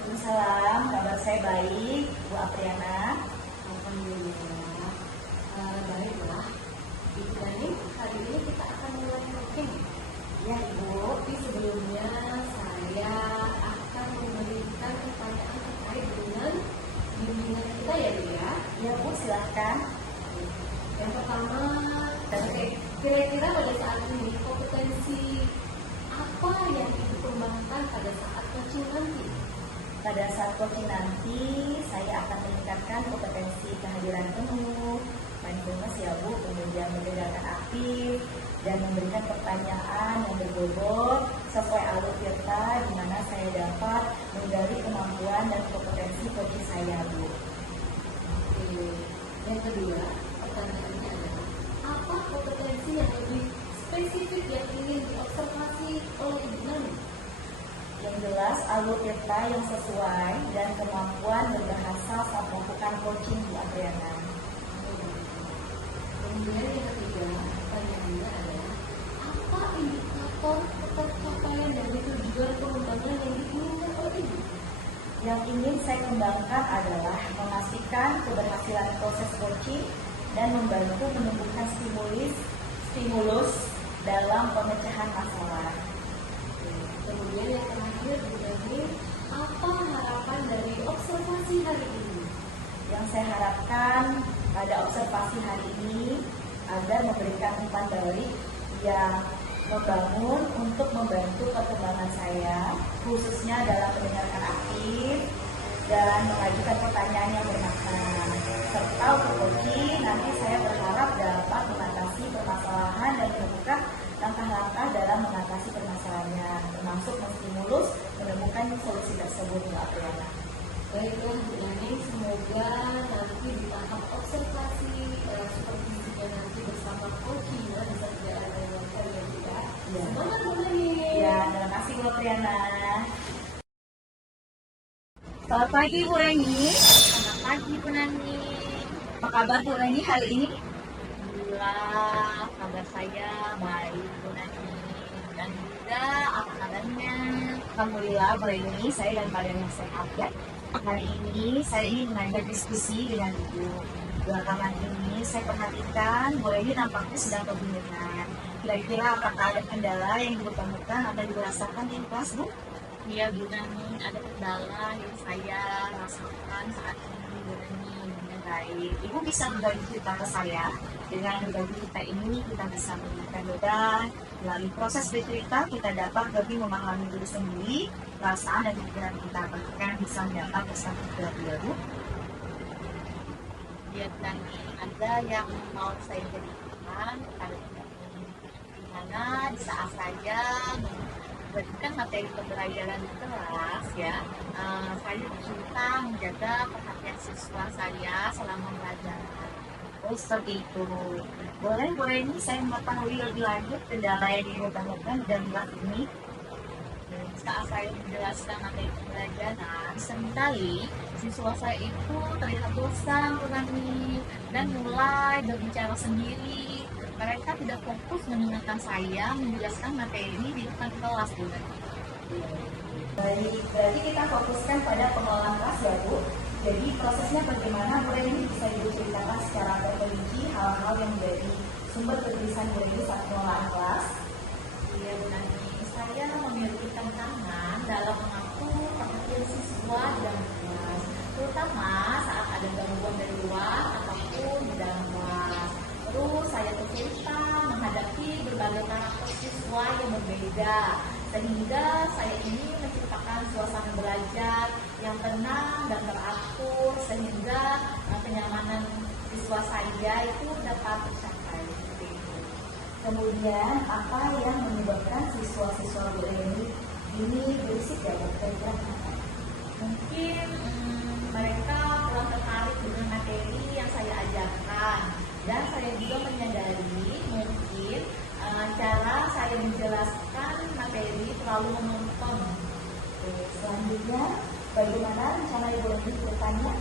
Waalaikumsalam, kabar saya baik, Bu Apriana. Alhamdulillah. Baiklah. Ibu Dani, hari ini kita akan mulai coaching. Ya Ibu, Tapi sebelumnya saya akan memberikan pertanyaan terkait dengan bimbingan kita ya Bu ya. ya Bu silahkan. Yang pertama, kira-kira pada saat ini kompetensi apa yang Ibu kembangkan pada saat coaching nanti? Pada saat coaching nanti, saya akan meningkatkan kompetensi kehadiran penuh, mindfulness ya Bu, kemudian mendengarkan aktif, dan memberikan pertanyaan yang berbobot sesuai alur tirta di mana saya dapat menggali kemampuan dan kompetensi coaching saya Bu. Oke. Yang kedua, pertanyaannya adalah apa kompetensi yang lebih spesifik yang ingin diobservasi oleh Ibu Nani? Yang jelas alur tirta yang sesuai dan kemampuan berbahasa saat melakukan coaching Bu Apriana. Kemudian yang ketiga, pertanyaannya adalah apa indikator pencapaian dari tujuan pengembangan yang diinginkan oleh Ibu? Yang ingin saya kembangkan adalah memastikan keberhasilan proses coaching dan membantu menumbuhkan stimulus dalam pemecahan masalah. Kemudian yang terakhir, Bu Nani, apa harapan dari observasi hari ini? Yang saya harapkan pada observasi hari ini agar memberikan umpan balik yang membangun untuk membantu perkembangan saya, khususnya dalam mendengarkan aktif dan mengajukan pertanyaan yang bermakna. Serta untuk coaching, nanti saya berharap dapat mengatasi permasalahan dan menemukan langkah-langkah dalam mengatasi permasalahannya, termasuk menstimulus menemukan solusi tersebut, Bu Apriana. Baiklah Bu Nani, semoga nanti di tahap observasi supervisinya nanti bersama coaching bisa berjalan dengan lancar ya Bu ya. Ya. Semangat Bu Nani. Ya, terima kasih Bu Apriana. Selamat pagi Bu Reni. Selamat pagi Bu Nani. Apa kabar Bu Reni hari ini? Alhamdulillah kabar saya baik Bu Nani. Dan juga apa kabarnya? Alhamdulillah Bu Reni, saya dan kalian yang sehat ya. Hari ini saya ingin mengajak diskusi dengan Ibu. Belakangan ini saya perhatikan Bu Reni nampaknya sedang kebingungan. Kira-kira apakah ada kendala yang Ibu temukan atau Ibu rasakan di kelas Bu? Iya Bu Nani, ada kendala yang saya rasakan saat ini Bu Nani. Baik, Ibu bisa berbagi cerita ke saya. Dengan berbagi cerita ini kita bisa menemukan beban. Melalui proses bercerita kita dapat lebih memahami diri sendiri, perasaan dan pikiran kita. Bahkan bisa mendapat kesan baru. Iya Bu Nani, ada yang mau saya ceritakan kepada Bu Nani. Di mana di saat saya memberikan materi pembelajaran di kelas ya, saya berusaha menjaga perhatian siswa saya selama belajar. Oh seperti itu. Boleh ini saya mengetahui lebih lanjut kendala yang Ibu temukan dan kelas ini. Saat saya menjelaskan materi pembelajaran, seringkali siswa saya itu terlihat bosan Bu Nani dan mulai berbicara sendiri. Mereka tidak fokus mendengarkan saya menjelaskan materi ini di depan kelas Bu Nani. Baik, berarti kita fokuskan pada pengelolaan kelas ya Bu. Jadi prosesnya bagaimana Bu Reni bisa Ibu ceritakan secara terperinci hal-hal yang menjadi sumber kegelisahan Bu Reni saat pengelolaan kelas? Iya Bu Nani, saya memiliki tantangan dalam mengatur perhatian siswa di dalam kelas, terutama saat ada gangguan dari luar ataupun di dalam kelas. Terus saya kesulitan menghadapi berbagai karakter siswa yang berbeda, sehingga saya ingin menciptakan suasana belajar yang tenang dan teratur sehingga kenyamanan siswa saya itu dapat tercapai. Seperti itu. Kemudian apa yang menyebabkan siswa-siswa Bu Reni ini berisik ya Bu? Mungkin mereka kurang tertarik dengan materi yang saya ajarkan, dan saya juga menyadari mungkin cara saya menjelaskan materi terlalu monoton. Selanjutnya, bagaimana rencana Ibu Reni ke depannya?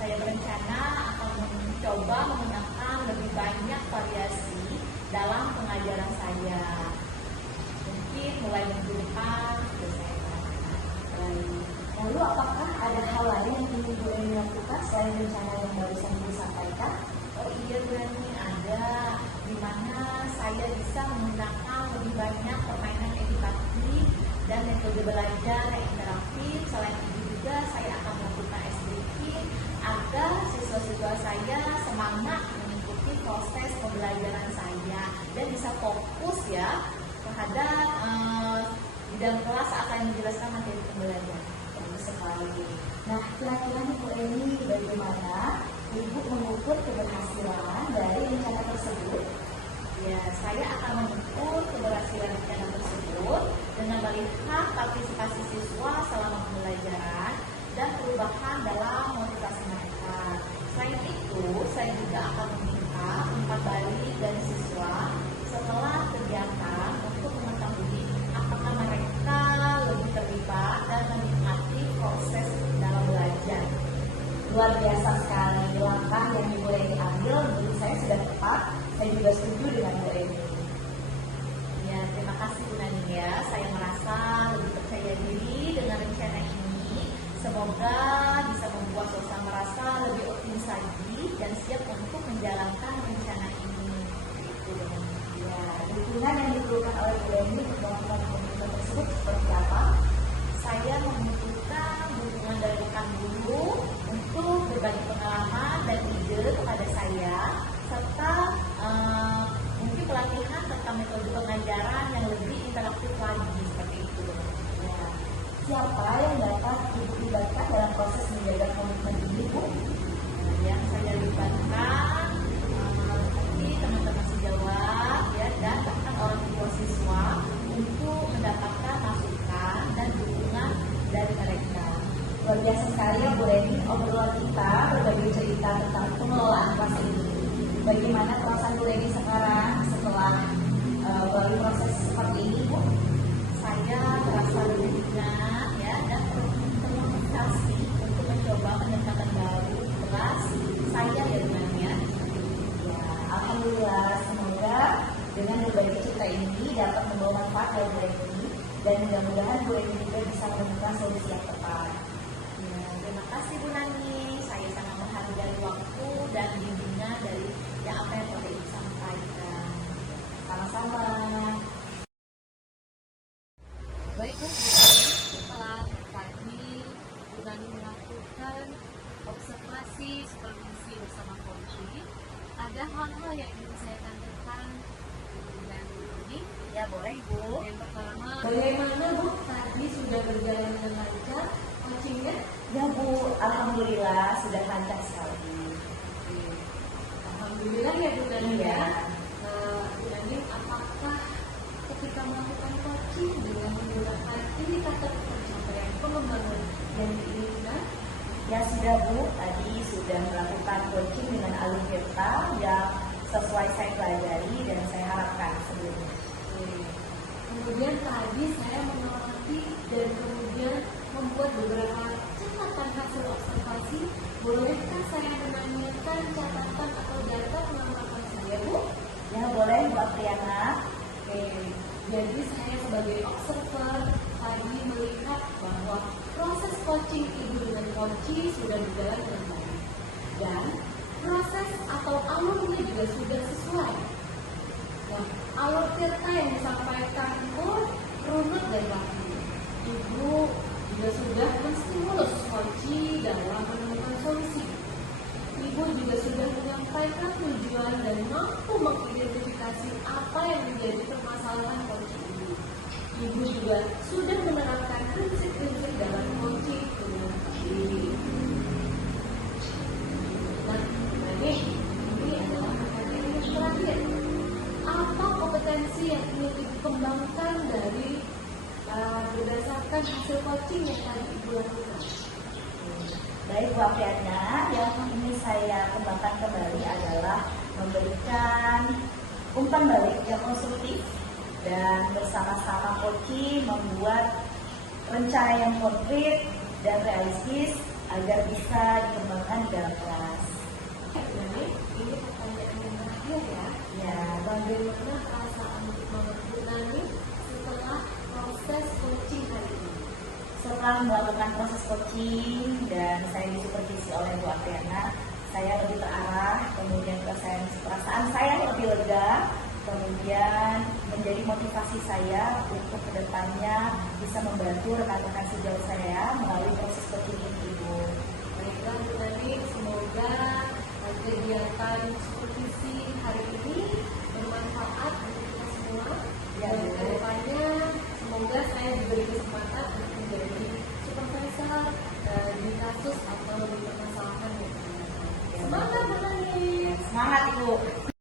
Saya berencana akan mencoba menggunakan lebih banyak variasi dalam pengajaran saya. Mungkin mulai minggu depan sudah saya lakukan. ngerasain rencana yang barusan Ibu sampaikan? Oh iya Bu Nani, ada di mana saya bisa menggunakan lebih banyak permainan edukatif dan metode belajar yang interaktif. Selain itu juga saya akan melakukan SBK agar siswa-siswa saya semangat mengikuti proses pembelajaran saya dan bisa fokus ya terhadap di dalam kelas saat saya menjelaskan materi pembelajaran. Bagus sekali. Nah, kira-kira Bu Eni, bagaimana Ibu mengukur keberhasilan dari rencana tersebut? Ya, saya akan mengukur keberhasilan rencana tersebut dengan melihat partisipasi siswa selama pembelajaran dan perubahan dalam motivasi mereka. Selain itu, saya juga akan meminta umpan balik dari siswa setelah kegiatan untuk mengetahui apakah mereka lebih terlibat dan menikmati proses dalam belajar. Luar biasa sekali langkah yang Ibu Eni ambil, menurut saya sudah tepat. Saya juga setuju dengan Bu Eni. Ya, terima kasih Bu Nani ya. Saya merasa lebih percaya diri dengan rencana ini. Semoga bisa membuat suasana merasa lebih optimis lagi dan siap untuk menjalankan rencana ini. Itu dengan Ya, dukungan yang diperlukan oleh Bu Eni untuk melakukan komitmen tersebut seperti apa? saya membutuhkan dukungan dari rekan guru untuk berbagi pengalaman dan ide kepada saya serta mungkin pelatihan tentang metode pengajaran yang lebih interaktif lagi seperti itu. Ya, siapa yang dapat Ibu libatkan dalam proses menjaga komitmen ini, Bu? Yang saya libatkan nanti teman-teman sejawat ya dan bahkan orang tua siswa untuk mendapatkan masukan dan dukungan dari mereka. Luar biasa sekali ya Bu Eni, obrolan kita berbagi cerita tentang pengelolaan kelas ini. Bagaimana perasaan Bu Eni sekarang setelah melalui proses seperti ini, Bu? Saya merasa lebih ringan ya dan termotivasi untuk mencoba pendekatan baru di kelas saya ya dengannya. Ya, alhamdulillah, semoga dengan berbagi cerita ini dapat membawa manfaat dari Bu Eni dan mudah-mudahan Bu Eni juga bisa menemukan solusi yang tepat. Ya, terima kasih Bu Nani. Saya sangat menghargai waktu dan bimbingan dari yang apa yang telah Ibu sampaikan. Sama-sama. Baik Bu, setelah tadi Bu Nani melakukan observasi supervisi bersama Coach, ada hal-hal yang ingin saya tanyakan dengan Bu Nani. Ya boleh Bu. Yang pertama, bagaimana Bu tadi sudah berjalan dengan lancar coachingnya? Ya Bu, alhamdulillah sudah lancar sekali. Alhamdulillah ya Bu Nani Iya. ya. Bu Nani, apakah ketika melakukan coaching dengan menggunakan indikator pencapaian pengembangan yang diinginkan? Ya sudah Bu, tadi sudah melakukan coaching dengan alur kita yang sesuai saya pelajari dan saya harapkan sebelumnya. Kemudian tadi saya mengamati dan kemudian membuat beberapa catatan hasil observasi. Bolehkah saya menanyakan catatan atau data pengamatan saya, Bu? Ya boleh Bu Apriana. Oke, jadi saya sebagai observer tadi melihat bahwa proses coaching ibu dengan coach sudah berjalan dengan baik dan proses atau alurnya juga sudah sesuai. Nah, alur cerita yang disampaikan pun runut dan rapi. Ibu juga sudah menstimulus coach dalam menemukan solusi. Ibu juga sudah menyampaikan tujuan dan mampu mengidentifikasi apa yang menjadi permasalahan coach ibu. Ibu juga sudah menerapkan prinsip-prinsip dalam coaching dengan baik. Nah, ini adalah pertanyaan yang terakhir. Apa kompetensi yang ingin dikembangkan dari berdasarkan hasil coaching yang tadi Ibu lakukan? Baik Bu Apriana, yang ini saya kembangkan kembali adalah memberikan umpan balik yang konstruktif dan bersama-sama coaching membuat rencana yang konkret dan realistis agar bisa dikembangkan di dalam kelas. Jadi, ini pertanyaan yang terakhir ya. Ya, Bagaimana perasaan Bu Nani setelah proses coaching hari ini? setelah melakukan proses coaching dan saya disupervisi oleh Bu Apriana, saya lebih terarah, kemudian perasaan saya lebih lega, kemudian menjadi motivasi saya untuk kedepannya bisa membantu rekan-rekan sejauh saya melalui proses coaching ini, Ibu. Baiklah Bu Nani, semoga kegiatan supervisi hari ini bermanfaat untuk kita semua. Ya, Dan Bu. kedepannya semoga saya diberi kesempatan untuk menjadi supervisor di kasus atau di permasalahan. Semangat Bu Nani! Semangat, Ibu!